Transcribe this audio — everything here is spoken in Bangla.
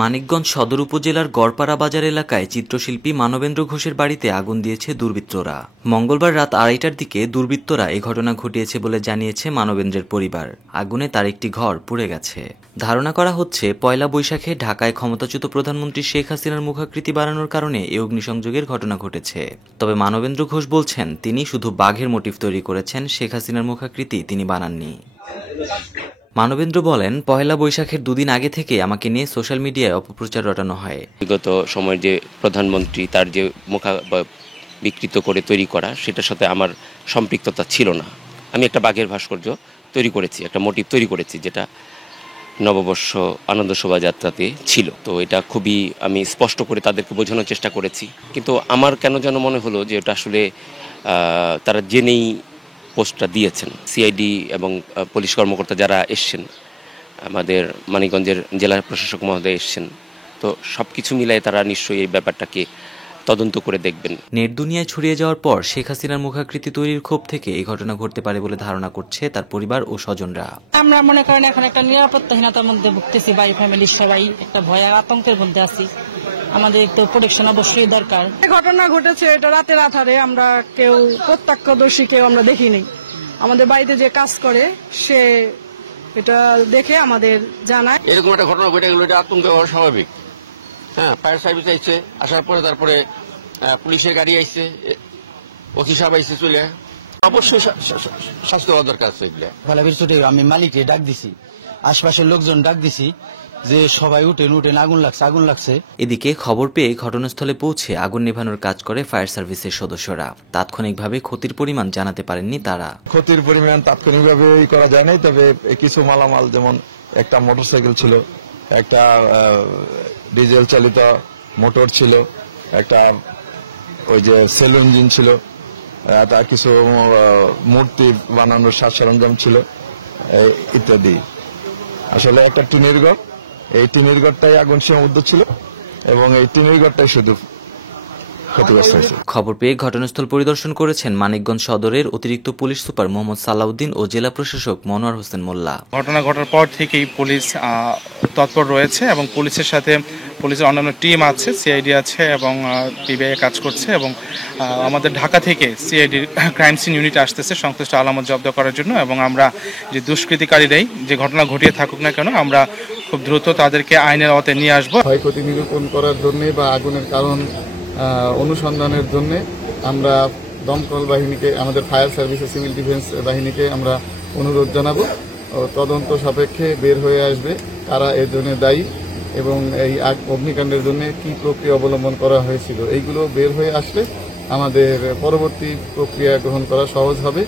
মানিকগঞ্জ সদর উপজেলার গড়পাড়া বাজার এলাকায় চিত্রশিল্পী মানবেন্দ্র ঘোষের বাড়িতে আগুন দিয়েছে দুর্বৃত্তরা। মঙ্গলবার রাত 2:30টার দিকে দুর্বৃত্তরা এ ঘটনা ঘটিয়েছে বলে জানিয়েছে মানবেন্দ্রের পরিবার। আগুনে তার একটি ঘর পুড়ে গেছে। ধারণা করা হচ্ছে পয়লা বৈশাখে ঢাকায় ক্ষমতাচ্যুত প্রধানমন্ত্রী শেখ হাসিনার মুখাকৃতি বানানোর কারণে এই অগ্নিসংযোগের ঘটনা ঘটেছে। তবে মানবেন্দ্র ঘোষ বলছেন, তিনি শুধু বাঘের মোটিফ তৈরি করেছেন, শেখ হাসিনার মুখাকৃতি তিনি বানাননি। মানবেন্দ্র বলেন, পয়লা বৈশাখের দুদিন আগে থেকে আমাকে নিয়ে সোশ্যাল মিডিয়ায় অপপ্রচার রটানো হয়। বিগত সময়ের যে প্রধানমন্ত্রী তার যে মুখা বিকৃত করে তৈরি করা, সেটার সাথে আমার সম্পৃক্ততা ছিল না। আমি একটা বাঘের ভাস্কর্য তৈরি করেছি, একটা মোটিভ তৈরি করেছি, যেটা নববর্ষ আনন্দ শোভাযাত্রাতে ছিল। তো এটা খুবই আমি স্পষ্ট করে তাদেরকে বোঝানোর চেষ্টা করেছি। কিন্তু আমার কেন যেন মনে হলো যে এটা আসলে তারা জেনেই পোস্টটা দিয়েছেন। সিআইডি এবং পুলিশ কর্মকর্তা যারা এসছেন, আমাদের মানিকগঞ্জের জেলা প্রশাসক মহোদয় এসছেন, তো সবকিছু মিলাই তারা নিশ্চয়ই এই ব্যাপারটাকে তদন্ত করে দেখবেন। নেট দুনিয়ায় ছড়িয়ে যাওয়ার পর শেখ হাসিনার মুখাকৃতি তৈরির ক্ষোভ থেকে এই ঘটনা ঘটতে পারে বলে ধারণা করছে তার পরিবার ও স্বজনরা। আমরা মনে করেন এখন একটা নিরাপত্তাহীনতার মধ্যে ভুগতেছি, বাড়ি ফ্যামিলির সবাই একটা ভয় আতঙ্কের মধ্যে আছি। আমাদের একটু প্রোটেকশন অবশ্যই দরকার। ঘটনা ঘটেছে এটা রাতের আধারে, আমরা কেউ প্রত্যক্ষদর্শী কেউ আমরা দেখিনি। আমাদের বাড়িতে যে কাজ করে সে এটা দেখে আমাদের জানায়। এরকম একটা ঘটনা ঘটে গেল, এটা আতঙ্ক হওয়া স্বাভাবিক। হ্যাঁ, ফায়ার সার্ভিস আইছে, আসার পরে তারপরে পুলিশের গাড়ি আইছে, ওসি সাহেব আইছে, চলে অবশ্যই শাস্তি হওয়া দরকার আছে। আমি মালিককে ডাক দিছি, আশপাশের লোকজন ডাক দিছি যে সবাই উঠেন আগুন লাগছে। এদিকে খবর পেয়ে ঘটনাস্থলে পৌঁছে আগুন নেভানোর কাজ করে ফায়ার সার্ভিসের সদস্যরা। তাৎক্ষণিকভাবে ক্ষতির পরিমাণ জানাতে পারেননি তারা। ক্ষতির পরিমাণ তাৎক্ষণিকভাবে করা যায় নাই, তবে কিছু মালামাল, যেমন একটা মোটরসাইকেল ছিল, একটা ডিজেল চালিত মোটর ছিল, একটা ওই যে সেল ইঞ্জিন ছিল, তার কিছু মূর্তি বানানোর সাজ সরঞ্জাম ছিল ইত্যাদি। আসলে একটা টিনের ঘর, এই টিনের ঘরটাই আগুন সীমাবদ্ধ ছিল এবং এই টিনের ঘরটাই শুধু ক্ষতিগ্রস্ত হয়েছে। খবর পেয়ে ঘটনাস্থল পরিদর্শন করেছেন মানিকগঞ্জ সদরের অতিরিক্ত পুলিশ সুপার মোহাম্মদ সালাউদ্দিন ও জেলা প্রশাসক মনোয়ার হোসেন মোল্লা। ঘটনা ঘটার পর থেকেই পুলিশ তৎপর রয়েছে এবং পুলিশের সাথে পুলিশের অন্যান্য টিম আছে, সিআইডি আছে এবং পিবিআই কাজ করছে এবং আমাদের ঢাকা থেকে সিআইডির ক্রাইম সিন ইউনিট আসতেছে সংশ্লিষ্ট আলামত জব্দ করার জন্য। এবং আমরা যে দুষ্কৃতিকারীরাই যে ঘটনা ঘটিয়ে থাকুক না কেন, আমরা খুব দ্রুত তাদেরকে আইনের আওতায় নিয়ে আসবো। ক্ষয়ক্ষতি নিরূপণ করার জন্য বা আগুনের কারণ অনুসন্ধানের জন্য আমরা দমকল বাহিনীকে, আমাদের ফায়ার সার্ভিস, সিভিল ডিফেন্স বাহিনীকে আমরা অনুরোধ জানাবো। তদন্ত সাপেক্ষে বের হয়ে আসবে কারা এর জন্য দায়ী এবং এই অগ্নিকাণ্ডের জন্য কি প্রক্রিয়া অবলম্বন করা হয়েছিল। এইগুলো বের হয়ে আসলে আমাদের পরবর্তী প্রক্রিয়া গ্রহণ করা সহজ হবে।